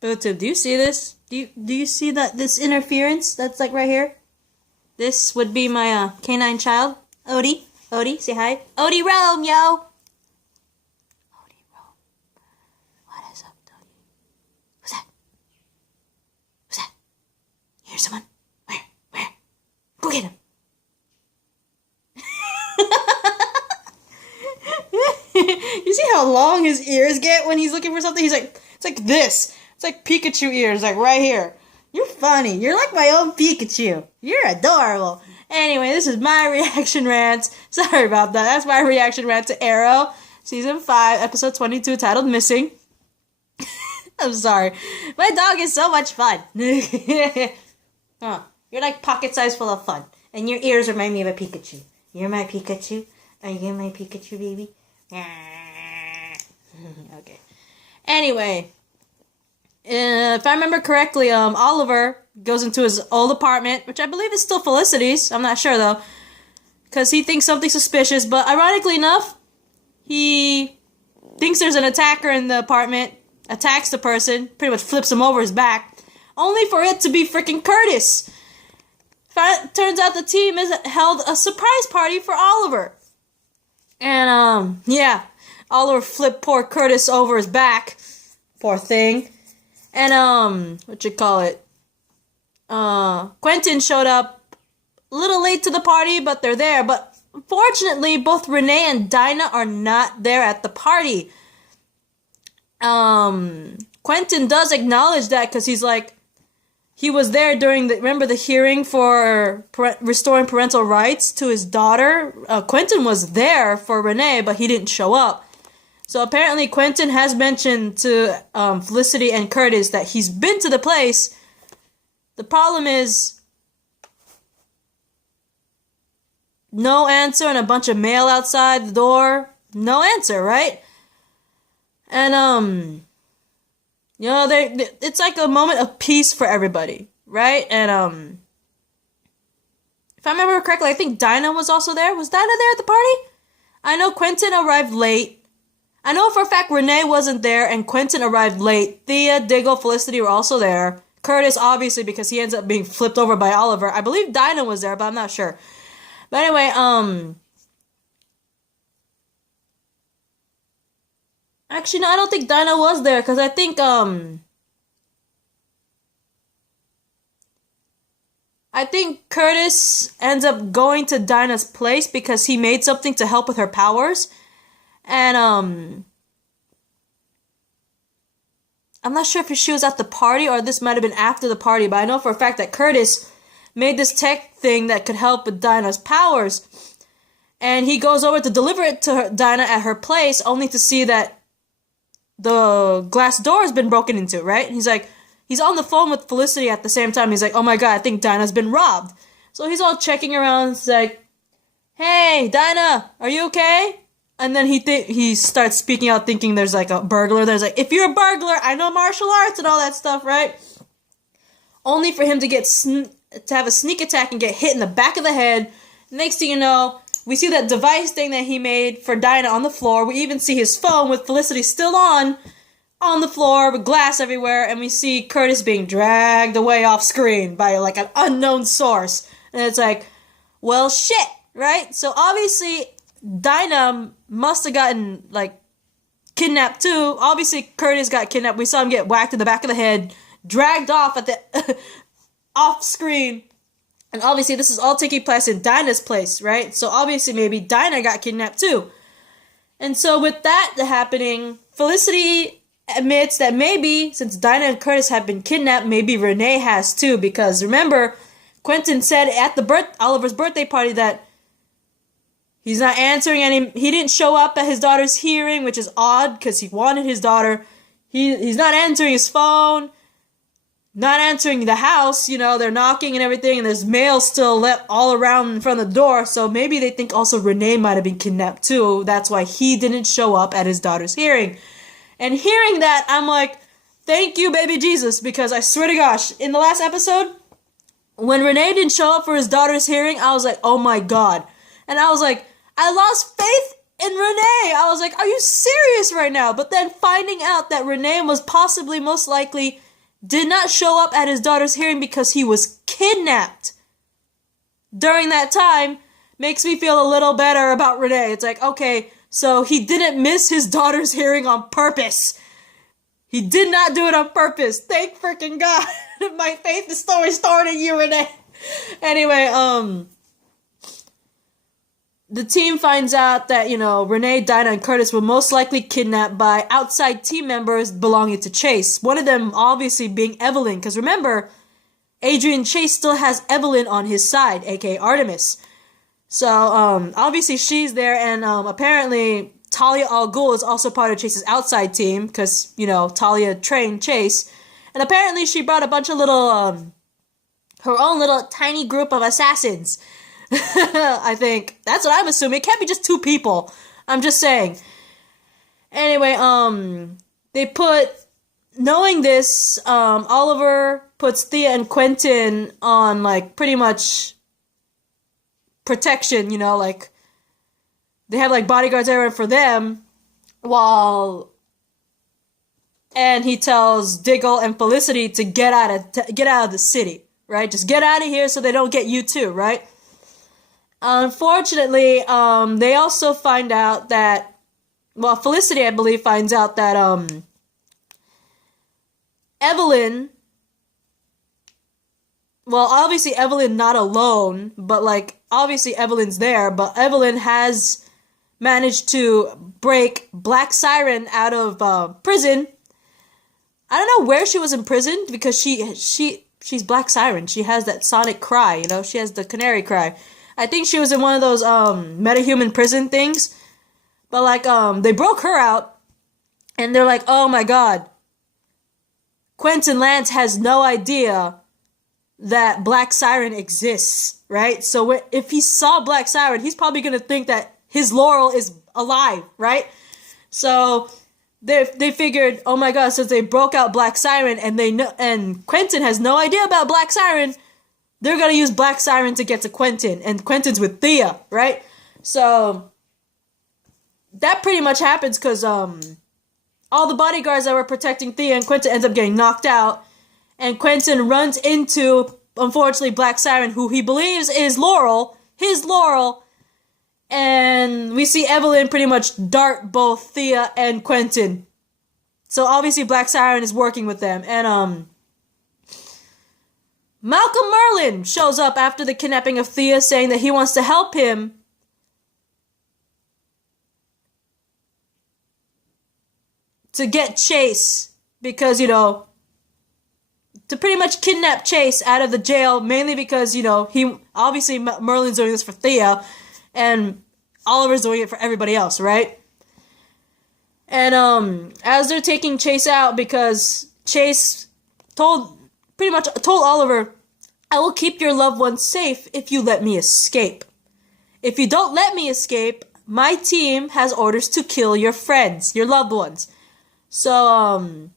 BuildTube, do you see this? Do you see this interference that's like right here? This would be my canine child, Odie. Odie, say hi. Odie Rome, yo. Odie Rome. What is up, Odie? Who's that? Who's that? You hear someone? Where? Go get him. You see how long his ears get when he's looking for something? He's like, it's like this. It's like Pikachu ears, like right here. You're funny. You're like my own Pikachu. You're adorable. Anyway, this is my reaction rant. Sorry about that. That's my reaction rant to Arrow, Season 5, Episode 22, titled Missing. I'm sorry. My dog is so much fun. Huh. You're like pocket size full of fun. And your ears remind me of a Pikachu. You're my Pikachu? Are you my Pikachu, baby? Okay. Anyway, if I remember correctly, Oliver goes into his old apartment, which I believe is still Felicity's. I'm not sure though, because he thinks something suspicious. But ironically enough, he thinks there's an attacker in the apartment, attacks the person, pretty much flips him over his back, only for it to be freaking Curtis. Turns out the team has held a surprise party for Oliver. And, yeah, Oliver flipped poor Curtis over his back. Poor thing. And, Quentin showed up a little late to the party, but they're there. But, unfortunately, both Renee and Dinah are not there at the party. Quentin does acknowledge that, because he's like, he was there during remember the hearing for restoring parental rights to his daughter? Quentin was there for Renee, but he didn't show up. So apparently Quentin has mentioned to Felicity and Curtis that he's been to the place. The problem is no answer and a bunch of mail outside the door. No answer, right? And it's like a moment of peace for everybody, right? And, if I remember correctly, I think Dinah was also there. Was Dinah there at the party? I know Quentin arrived late. I know for a fact Renee wasn't there and Quentin arrived late. Thea, Diggle, Felicity were also there. Curtis, obviously, because he ends up being flipped over by Oliver. I believe Dinah was there, but I'm not sure. But anyway, actually, no, I don't think Dinah was there, because I think Curtis ends up going to Dinah's place because he made something to help with her powers. And, I'm not sure if she was at the party or this might have been after the party, but I know for a fact that Curtis made this tech thing that could help with Dinah's powers. And he goes over to deliver it to Dinah at her place, only to see that the glass door has been broken into, right? And he's on the phone with Felicity at the same time. He's like, oh my god, I think Dinah's been robbed. So he's all checking around. He's like, hey, Dinah, are you okay? And then he starts speaking out thinking there's like a burglar. There's like, if you're a burglar, I know martial arts and all that stuff, right? Only for him to to have a sneak attack and get hit in the back of the head. Next thing you know, we see that device thing that he made for Dinah on the floor. We even see his phone with Felicity still on the floor with glass everywhere. And we see Curtis being dragged away off screen by like an unknown source. And it's like, well, shit, right? So obviously, Dinah must have gotten like kidnapped too. Obviously, Curtis got kidnapped. We saw him get whacked in the back of the head, dragged off at the off screen. And obviously, this is all taking place in Dinah's place, right? So obviously, maybe Dinah got kidnapped too. And so with that happening, Felicity admits that maybe, since Dinah and Curtis have been kidnapped, maybe Renee has too. Because remember, Quentin said at Oliver's birthday party that he's not answering he didn't show up at his daughter's hearing, which is odd because he wanted his daughter. He's not answering his phone. Not answering the house, they're knocking and everything, and there's mail still left all around in front of the door, so maybe they think also Renee might have been kidnapped too. That's why he didn't show up at his daughter's hearing. And hearing that, I'm like, thank you, baby Jesus, because I swear to gosh, in the last episode, when Renee didn't show up for his daughter's hearing, I was like, oh my god. And I was like, I lost faith in Renee. I was like, are you serious right now? But then finding out that Renee was possibly, most likely, did not show up at his daughter's hearing because he was kidnapped during that time makes me feel a little better about Renee. It's like, okay, so he didn't miss his daughter's hearing on purpose. He did not do it on purpose. Thank freaking God. My faith is still restored in you, Renee. Anyway, the team finds out that, Renee, Dinah, and Curtis were most likely kidnapped by outside team members belonging to Chase. One of them obviously being Evelyn, because remember, Adrian Chase still has Evelyn on his side, aka Artemis. So, obviously she's there, and apparently Talia al Ghul is also part of Chase's outside team, because, Talia trained Chase. And apparently she brought a bunch of little, her own little tiny group of assassins. I think. That's what I'm assuming. It can't be just 2 people. I'm just saying. Anyway, knowing this, Oliver puts Thea and Quentin on, pretty much protection, they have, bodyguards everywhere for them, and he tells Diggle and Felicity to get out of the city, right? Just get out of here so they don't get you too, right? Unfortunately, they also find out that, Felicity, I believe, finds out that, Evelyn, obviously Evelyn not alone, but, obviously Evelyn's there, but Evelyn has managed to break Black Siren out of, prison. I don't know where she was imprisoned, because she's Black Siren. She has that sonic cry, she has the canary cry. I think she was in one of those, metahuman prison things. But, they broke her out. And they're like, oh my god. Quentin Lance has no idea that Black Siren exists, right? So if he saw Black Siren, he's probably gonna think that his Laurel is alive, right? So they figured, oh my god, since they broke out Black Siren and Quentin has no idea about Black Siren, they're gonna use Black Siren to get to Quentin, and Quentin's with Thea, right? So that pretty much happens because all the bodyguards that were protecting Thea and Quentin ends up getting knocked out, and Quentin runs into, unfortunately, Black Siren, who he believes is his Laurel, and we see Evelyn pretty much dart both Thea and Quentin. So obviously Black Siren is working with them, and Malcolm Merlin shows up after the kidnapping of Thea, saying that he wants to help him to get Chase, because, to pretty much kidnap Chase out of the jail, mainly because, he, obviously Merlin's doing this for Thea, and Oliver's doing it for everybody else, right? And, as they're taking Chase out, because Chase told Oliver, I will keep your loved ones safe if you let me escape. If you don't let me escape, my team has orders to kill your friends, your loved ones. So,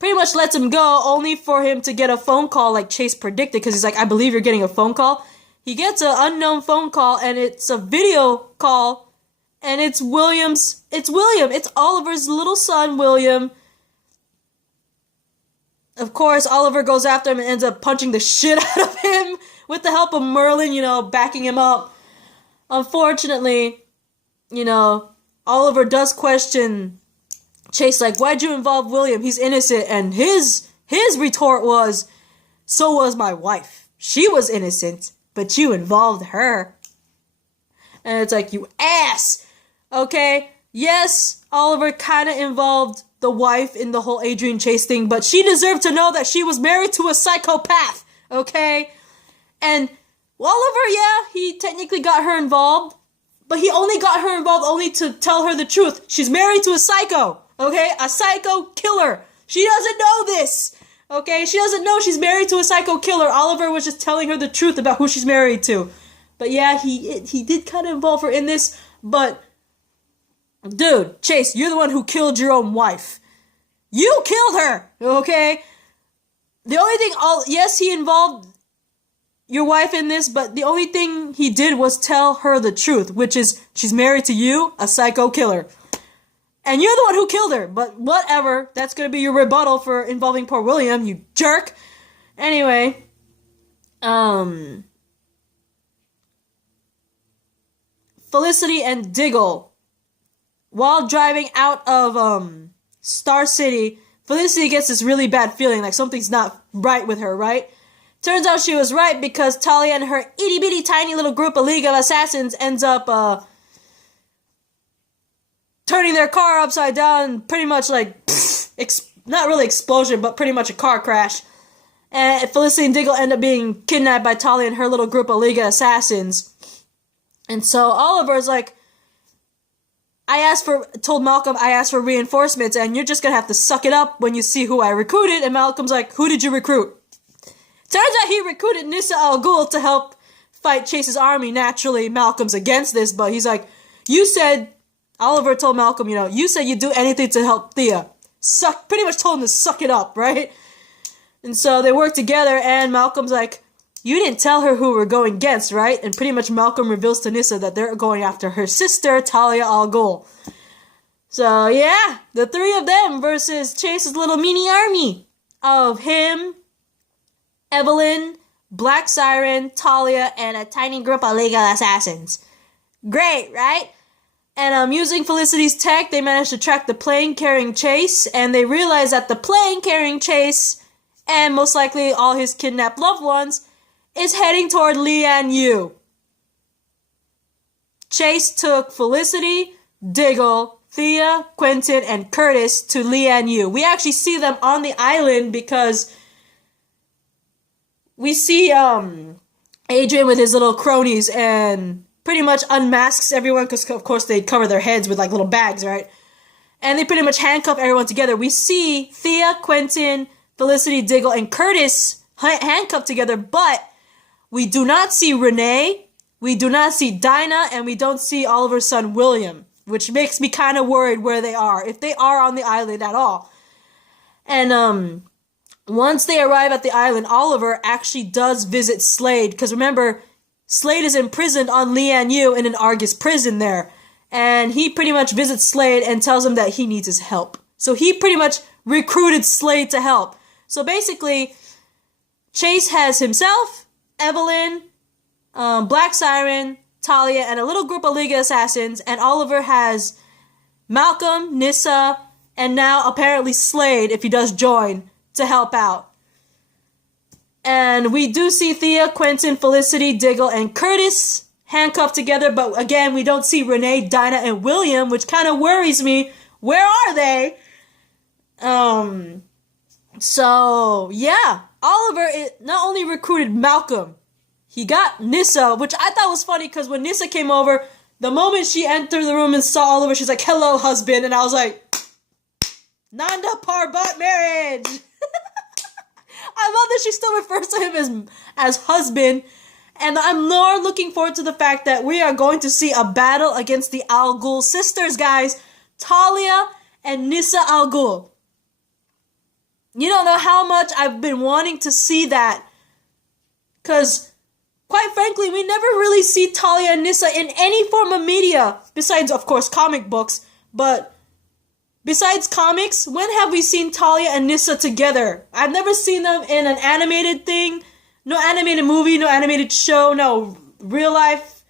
pretty much lets him go, only for him to get a phone call like Chase predicted, because he's like, I believe you're getting a phone call. He gets an unknown phone call, and it's a video call, and it's William. It's Oliver's little son, William. Of course, Oliver goes after him and ends up punching the shit out of him with the help of Merlin, backing him up. Unfortunately, Oliver does question Chase, like, why'd you involve William? He's innocent. And his retort was, so was my wife. She was innocent, but you involved her. And it's like, you ass! Okay, yes, Oliver kind of involved the wife in the whole Adrian Chase thing, but she deserved to know that she was married to a psychopath, okay? And Oliver, yeah, he technically got her involved, but he only got her involved only to tell her the truth. She's married to a psycho, okay? A psycho killer. She doesn't know this, okay? She doesn't know she's married to a psycho killer. Oliver was just telling her the truth about who she's married to. But yeah, he did kind of involve her in this, but dude, Chase, you're the one who killed your own wife. You killed her, okay? The only thing, yes, he involved your wife in this, but the only thing he did was tell her the truth, which is she's married to you, a psycho killer. And you're the one who killed her. But whatever. That's going to be your rebuttal for involving poor William, you jerk. Anyway. Felicity and Diggle. While driving out of, Star City, Felicity gets this really bad feeling like something's not right with her, right? Turns out she was right because Talia and her itty-bitty tiny little group of League of Assassins ends up, turning their car upside down, pretty much like, not really explosion, but pretty much a car crash. And Felicity and Diggle end up being kidnapped by Talia and her little group of League of Assassins. And so Oliver's like, told Malcolm I asked for reinforcements and you're just gonna have to suck it up when you see who I recruited. And Malcolm's like, who did you recruit? Turns out he recruited Nissa Al Ghul to help fight Chase's army. Naturally, Malcolm's against this, but he's like, Oliver told Malcolm, you said you'd do anything to help Thea. Pretty much told him to suck it up, right? And so they work together and Malcolm's like, you didn't tell her who we're going against, right? And pretty much Malcolm reveals to Nissa that they're going after her sister, Talia Al Ghul. So, yeah, the three of them versus Chase's little mini army of him, Evelyn, Black Siren, Talia, and a tiny group of League of Assassins. Great, right? And using Felicity's tech, they managed to track the plane carrying Chase, and they realized that the plane carrying Chase, and most likely all his kidnapped loved ones, is heading toward Lian Yu. Chase took Felicity, Diggle, Thea, Quentin, and Curtis to Lian Yu. We actually see them on the island because we see Adrian with his little cronies and pretty much unmasks everyone because of course they cover their heads with like little bags, right? And they pretty much handcuff everyone together. We see Thea, Quentin, Felicity, Diggle, and Curtis handcuffed together, but we do not see Renee, we do not see Dinah, and we don't see Oliver's son William, which makes me kind of worried where they are, if they are on the island at all. And once they arrive at the island, Oliver actually does visit Slade, because remember, Slade is imprisoned on Lian Yu in an Argus prison there, and he pretty much visits Slade and tells him that he needs his help. So he pretty much recruited Slade to help. So basically, Chase has himself, Evelyn, Black Siren, Talia, and a little group of League of Assassins, and Oliver has Malcolm, Nissa, and now apparently Slade, if he does join, to help out. And we do see Thea, Quentin, Felicity, Diggle, and Curtis handcuffed together, but again, we don't see Renee, Dinah, and William, which kind of worries me. Where are they? So, yeah. Oliver not only recruited Malcolm, he got Nissa, which I thought was funny because when Nissa came over, the moment she entered the room and saw Oliver, she's like, hello, husband. And I was like, Nanda Parbat marriage. I love that she still refers to him as husband. And I'm more looking forward to the fact that we are going to see a battle against the Al Ghul sisters, guys. Talia and Nissa Al Ghul. You don't know how much I've been wanting to see that. Because, quite frankly, we never really see Talia and Nissa in any form of media. Besides, of course, comic books. But besides comics, when have we seen Talia and Nissa together? I've never seen them in an animated thing. No animated movie, no animated show, no real life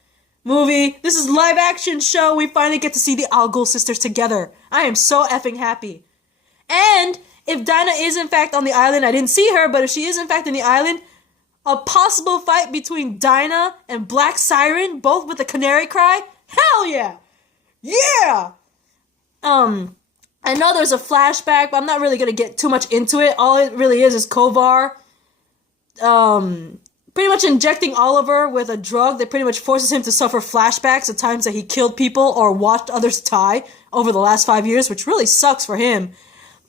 movie. This is live action show. We finally get to see the Al Ghul sisters together. I am so effing happy. And if Dinah is in fact on the island, I didn't see her, but if she is in fact in the island, a possible fight between Dinah and Black Siren, both with a canary cry? Hell yeah! Yeah! I know there's a flashback, but I'm not really gonna get too much into it. All it really is Kovar, pretty much injecting Oliver with a drug that pretty much forces him to suffer flashbacks of times that he killed people or watched others die over the last 5 years, which really sucks for him.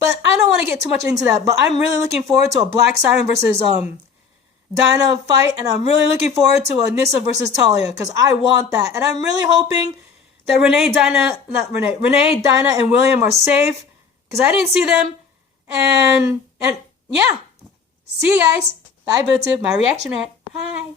But I don't want to get too much into that, but I'm really looking forward to a Black Siren versus, Dinah fight, and I'm really looking forward to a Nissa versus Talia, because I want that. And I'm really hoping that Renee, Dinah, and William are safe, because I didn't see them, and yeah. See you guys. Bye, Bootu. My reaction at. Hi.